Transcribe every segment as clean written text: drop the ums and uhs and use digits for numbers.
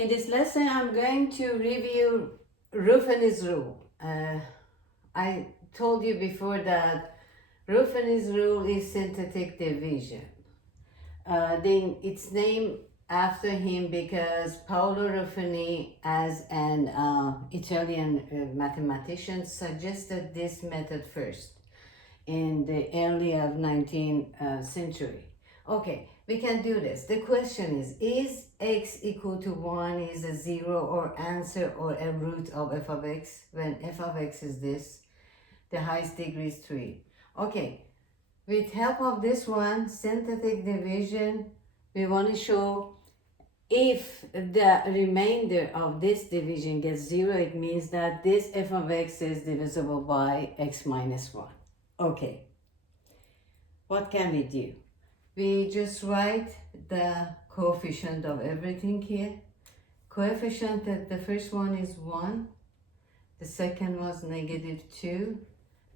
In this lesson, I'm going to review Ruffin's rule. I told you before that Ruffin's rule is synthetic division. Then it's named after him because Paolo Ruffini, as an Italian mathematician, suggested this method first in the early of 19th century. Okay, we can do this. The question is x equal to 1 is a 0 or answer or a root of f of x when f of x is this? The highest degree is 3. Okay, with help of this one, synthetic division, we want to show if the remainder of this division gets 0, it means that this f of x is divisible by x minus 1. Okay, what can we do? We just write the coefficient of everything here. Coefficient, the first one is 1, the second was negative 2,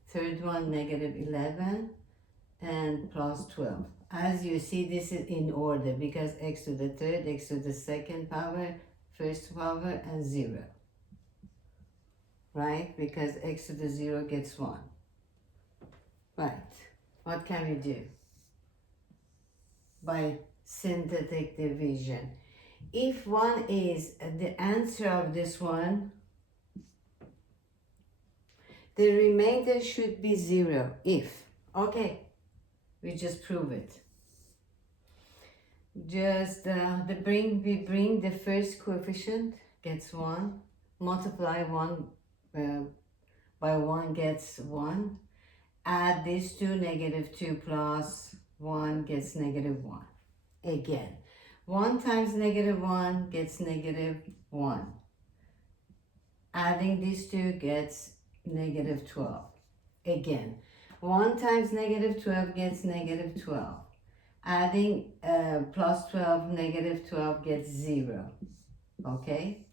third one negative 11, and plus 12. As you see, this is in order because x to the third, x to the second power, first power, and 0. Right? Because x to the 0 gets 1. Right. What can we do? By synthetic division. If 1 is the answer of this one, the remainder should be 0 if. Okay, we just prove it. Just we bring the first coefficient gets 1, multiply 1 by 1 gets 1, add these two, negative 2 plus 1 gets negative 1. Again, 1 times negative 1 gets negative 1. Adding these two gets negative 12. Again, 1 times negative 12 gets negative 12. Adding plus 12, negative 12 gets 0. Okay?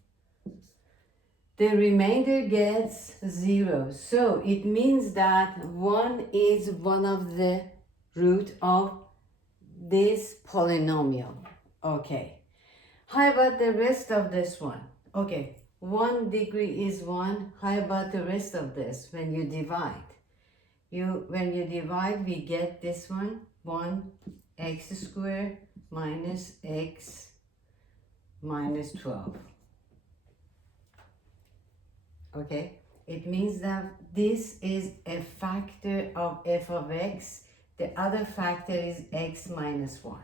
The remainder gets 0. So it means that 1 is one of the root of this polynomial. Okay. How about the rest of this one? Okay. 1 degree is 1. How about the rest of this when you divide? When you divide, we get this one. 1 x squared minus x minus 12. Okay, it means that this is a factor of f of x. The other factor is x minus 1.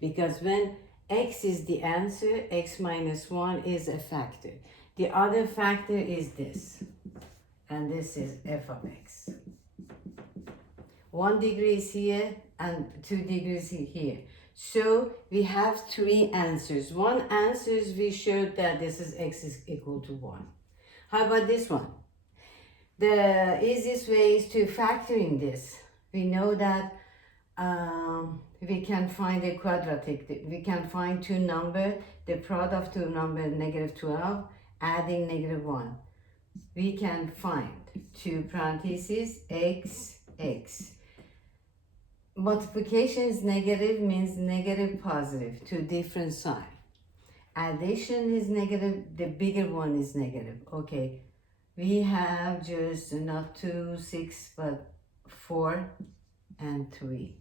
Because when x is the answer, x minus 1 is a factor. The other factor is this. And this is f of x. 1 degree is here and 2 degrees here. So we have 3 answers. One answers we showed that this is x is equal to 1. How about this one? The easiest way is to factor in this. We know that we can find a quadratic. We can find two numbers, the product of two numbers, negative 12, adding negative 1. We can find 2 parentheses, x, x. Multiplication is negative, means negative, positive, two different signs. Addition is negative, the bigger one is negative. Okay, we have just not 2, 6, but 4 and 3.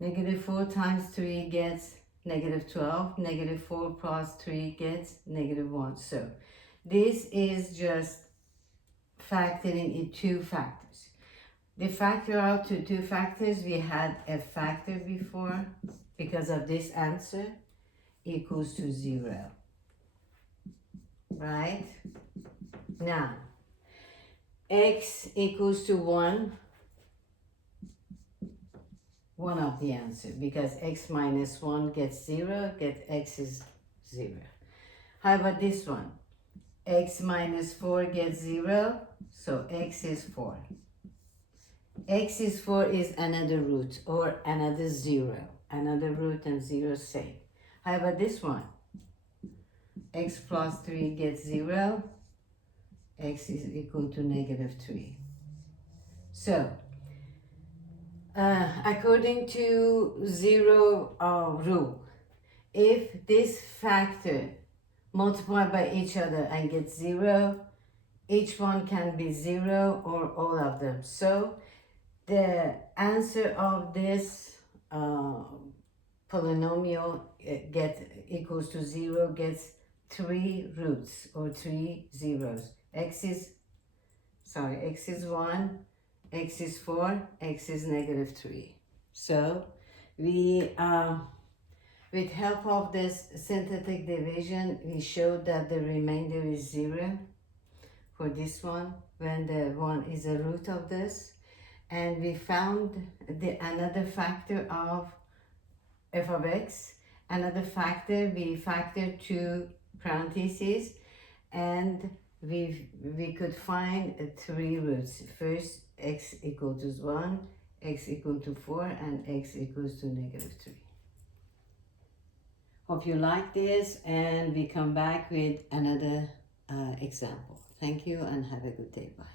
Negative 4 times 3 gets negative 12. Negative 4 plus 3 gets negative 1. So this is just factoring in 2 factors. The factor out to 2 factors, we had a factor before because of this answer equals to 0. Right? Now, x equals to 1. One of the answer because x minus 1 gets 0, get x is 0. How about this one? X minus 4 gets 0, so x is 4. X is 4 is another root or another 0. Another root and 0 same. How about this one? X plus 3 gets 0. X is equal to negative 3. So, according to 0 rule, if this factor multiply by each other and get 0, each one can be 0 or all of them. So the answer of this polynomial equals to 0 gets 3 roots or 3 zeros. X is 1, X is 4, X is -3. So we with help of this synthetic division, we showed that the remainder is 0 for this one when the 1 is a root of this. And we found another factor of f of x. Another factor, we factored 2 parentheses, and we could find 3 roots. First, x equal to 1, x equal to 4, and x equals to -3. Hope you like this, and we come back with another example. Thank you and have a good day. Bye.